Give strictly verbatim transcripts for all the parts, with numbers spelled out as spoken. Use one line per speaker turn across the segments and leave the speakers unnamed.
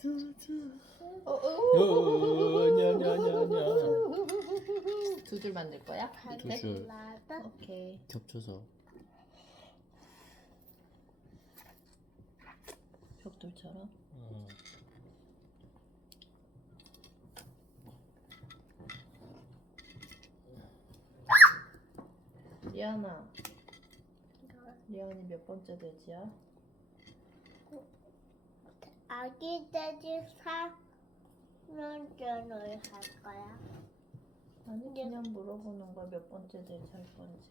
두두.
어,
어, 아니야, 아니야, 아니야, 아니야.
두 줄 만들 거야?
두
밑에?
줄.
오케이.
겹쳐서.
벽돌처럼.
어.
리안아. 리안이 몇 번째 돼지야?
아기 돼지 사 년전을 할 거야.
아니 그냥 물어보는 거야. 몇 번째 돼지 할 건지.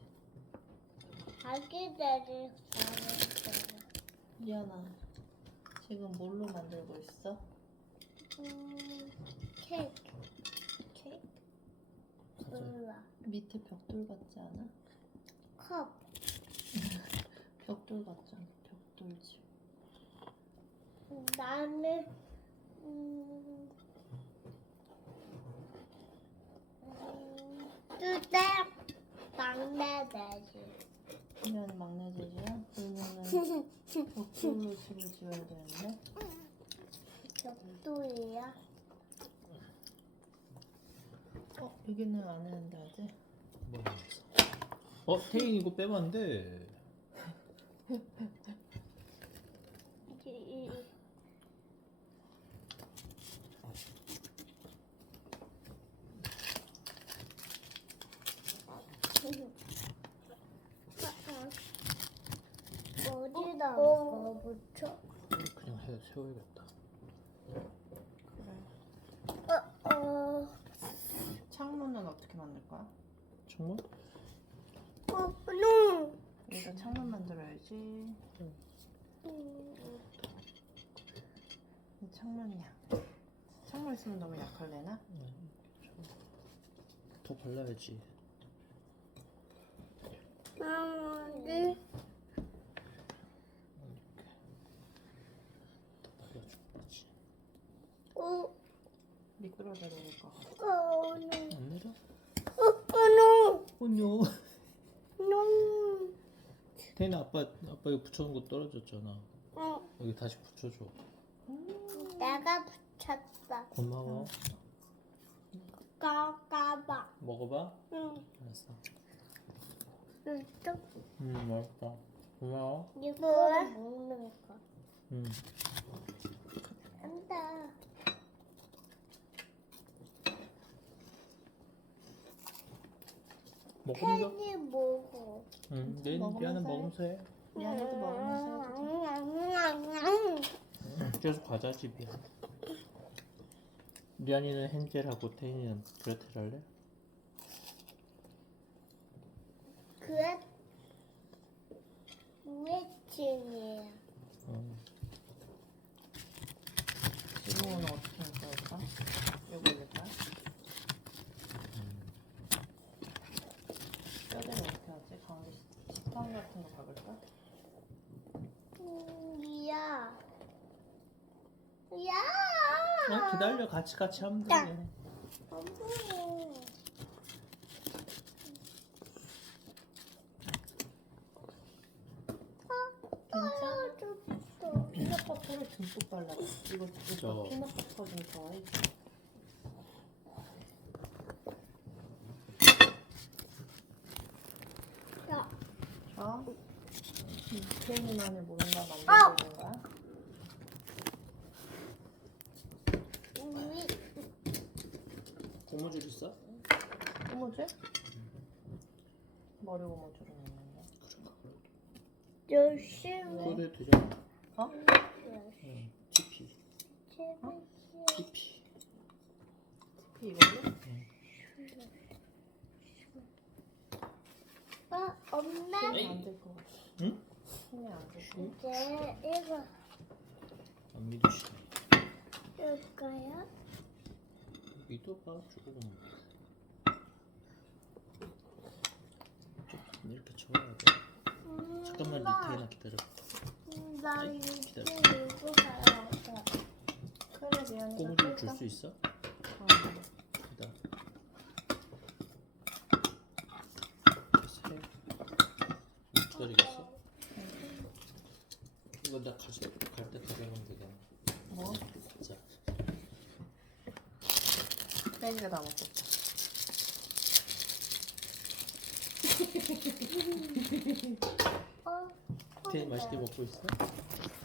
아기 돼지 사 년전.
리안아. 지금 뭘로 만들고 있어?
음, 케이크.
케이크?
몰라.
밑에 벽돌 같지 않아?
컵.
벽돌 같잖아. 벽돌집.
나는 음, 음, 두대 막내 돼지.
리안이 막내 돼지야? 그러면은 벽돌로 집을 지어야 되는데.
벽돌이야.
어? 여기는 안 했는데 아직?
뭐 어, 태인 이거 빼면 안 돼.
이- 이- 어디다 뭐 붙여?
그냥 해 세워야겠다.
그래.
어, 어,
창문은 어떻게 만들 거야?
정말?
어, no.
여기다 창문 만들어야지.
음,
이 창문이야. 창문 있으면 너무 약할래나?
더 발라야지.
나머지
더 발라줘야지.
어,
미끄러 내려올 것 같아.
어, no.
안 내려?
어, 어, no.
어뇨.
No.
태인아, 아빠 아빠 이거 붙여놓은 거 떨어졌잖아.
어,
여기 다시 붙여줘.
내가 붙였어.
고마워.
까까봐.
먹어봐.
응.
알았어.
이쪽
음, 맛있다. 고마워.
이거 먹는 거.
음.
안다.
먹으면서.
팬이 뭐고?
응. 내일
먹으면서
미안은
해.
먹으면서 해.
리안이도 먹으면서 해도 돼.
응, 계속 과자집이야. 리안이는 헨젤하고 태인이는 그레텔 할래?
그래? 우회층이야.
어.
지붕은 어떻게 할 거야? 이거 올릴까? 뼈대를 어떻게 하지? 가운데 식- 식빵 같은 거 박을까?
음, 야. 야.
어, 기다려. 같이 같이 하면 돼.
안 보여.
괜찮아?
줬어.
피넛버터를 듬뿍 발라. 이거
저-
이거 피넛버터 좀 좋아해.
야.
자, 태인이만의 뭔가
어!
만들고 있는 거야?
우리
고무줄 있어?
고무줄? 머리 고무줄은 있는데.
그런가 그래.
열심히.
그래 되잖아.
어?
응. 티피.
재밌게.
티피.
이걸로?
어, 엄마.
힘이 안될 것 같아.
응?
힘이 안될 것
이제 이거
안 믿으시네.
줄까요?
믿어봐 조금. 좀 이렇게 쳐야 돼.
음,
잠깐만
나-
태인아 기다려.
음, 나
아이,
이거
기다려.
이거 가야 돼.
그래, 리안이가
고무줄 줄 수 있어?
어.
기다려. 세. 기다리겠어? 이거 나 가져 갈때 가져가면 되잖아.
뭐?
자,
태인이가 다 먹겠다.
어,
태인 맛있게 먹고 있어?